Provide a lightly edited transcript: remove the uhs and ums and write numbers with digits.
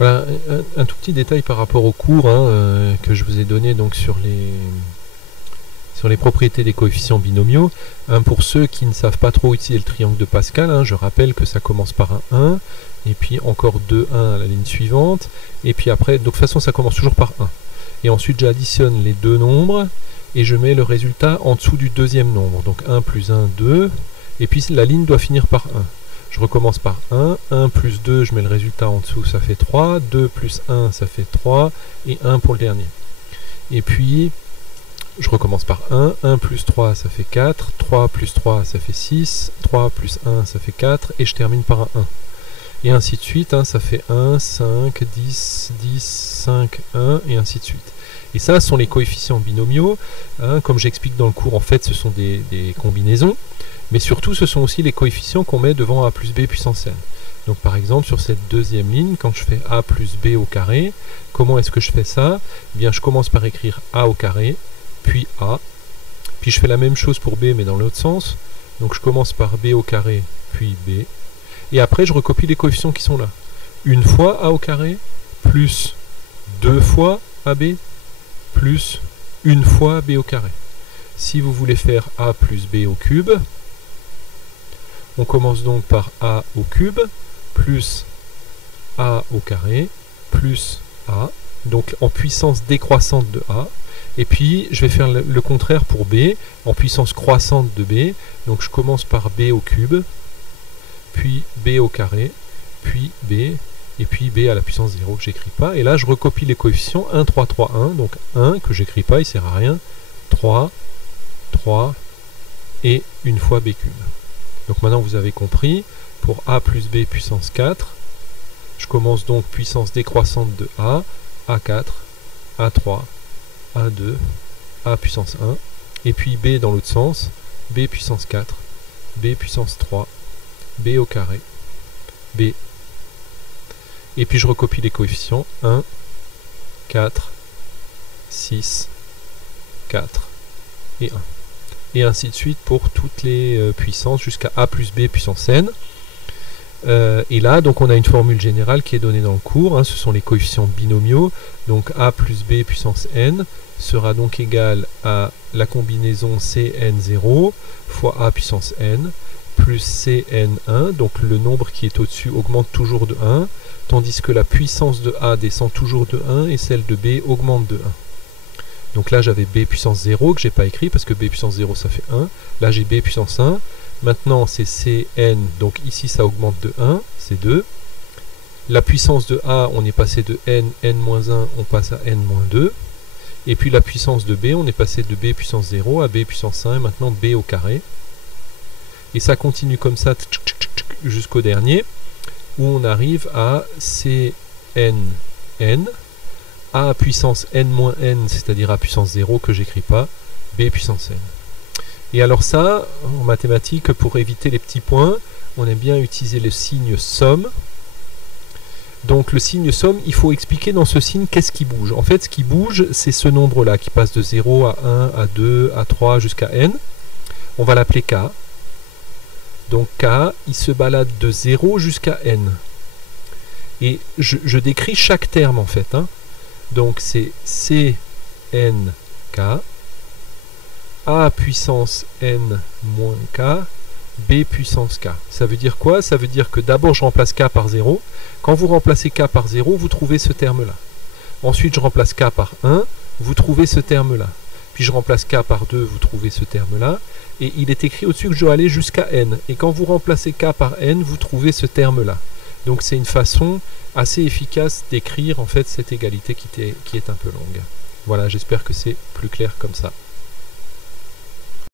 Voilà, un tout petit détail par rapport au cours que je vous ai donné donc sur les propriétés des coefficients binomiaux. Pour ceux qui ne savent pas trop utiliser le triangle de Pascal, je rappelle que ça commence par un 1, et puis encore 2 1 à la ligne suivante, et puis après, donc de toute façon ça commence toujours par 1. Et ensuite j'additionne les deux nombres, et je mets le résultat en dessous du deuxième nombre. Donc 1 plus 1, 2, et puis la ligne doit finir par 1. Je recommence par 1, 1 plus 2, je mets le résultat en dessous, ça fait 3, 2 plus 1, ça fait 3, et 1 pour le dernier. Et puis, je recommence par 1, 1 plus 3, ça fait 4, 3 plus 3, ça fait 6, 3 plus 1, ça fait 4, et je termine par un 1. Et ainsi de suite, ça fait 1, 5, 10, 10, 5, 1, et ainsi de suite. Et ça, ce sont les coefficients binomiaux. Comme j'explique dans le cours, en fait, ce sont des combinaisons. Mais surtout, ce sont aussi les coefficients qu'on met devant a plus b puissance n. Donc par exemple, sur cette deuxième ligne, quand je fais a plus b au carré, comment est-ce que je fais ça? Eh bien, je commence par écrire a au carré, puis a, puis je fais la même chose pour b, mais dans l'autre sens. Donc je commence par b au carré, puis b, et après je recopie les coefficients qui sont là. Une fois a au carré, plus deux fois ab, plus une fois b au carré. Si vous voulez faire a plus b au cube, on commence donc par a au cube, plus a au carré, plus a, donc en puissance décroissante de a, et puis je vais faire le contraire pour b, en puissance croissante de b, donc je commence par b au cube, puis b au carré, puis b, et puis b à la puissance 0 que j'écris pas, et là je recopie les coefficients 1, 3, 3, 1, donc 1 que j'écris pas, il sert à rien, 3, 3, et une fois b cube. Donc maintenant vous avez compris, pour a plus b puissance 4, je commence donc puissance décroissante de a, a4, a3, a2, a puissance 1, et puis b dans l'autre sens, b puissance 4, b puissance 3, b au carré, b, et puis je recopie les coefficients 1, 4, 6, 4 et 1. Et ainsi de suite pour toutes les puissances jusqu'à a plus b puissance n. Et là, donc on a une formule générale qui est donnée dans le cours, ce sont les coefficients binomiaux. Donc a plus b puissance n sera donc égal à la combinaison cn0 fois a puissance n plus cn1, donc le nombre qui est au-dessus augmente toujours de 1, tandis que la puissance de a descend toujours de 1 et celle de b augmente de 1. Donc là j'avais b puissance 0 que j'ai pas écrit parce que b puissance 0 ça fait 1. Là j'ai b puissance 1. Maintenant c'est cn, donc ici ça augmente de 1, c'est 2. La puissance de a, on est passé de n-1, on passe à n-2. Et puis la puissance de b, on est passé de b puissance 0 à b puissance 1 et maintenant b au carré. Et ça continue comme ça jusqu'au dernier, où on arrive à cnn, a puissance n-n, c'est-à-dire a puissance 0 que j'écris pas, b puissance n. Et alors ça, en mathématiques, pour éviter les petits points, on aime bien utiliser le signe somme. Donc le signe somme, il faut expliquer dans ce signe qu'est-ce qui bouge. En fait, ce qui bouge, c'est ce nombre-là, qui passe de 0 à 1, à 2, à 3, jusqu'à n. On va l'appeler k. Donc k, il se balade de 0 jusqu'à n. Et je décris chaque terme, en fait, Donc c'est cnk, a puissance n moins k, b puissance k. Ça veut dire quoi? Ça veut dire que d'abord je remplace k par 0. Quand vous remplacez k par 0, vous trouvez ce terme-là. Ensuite je remplace k par 1, vous trouvez ce terme-là. Puis je remplace k par 2, vous trouvez ce terme-là. Et il est écrit au-dessus que je dois aller jusqu'à n. Et quand vous remplacez k par n, vous trouvez ce terme-là. Donc c'est une façon assez efficace d'écrire en fait cette égalité qui est un peu longue. Voilà, j'espère que c'est plus clair comme ça.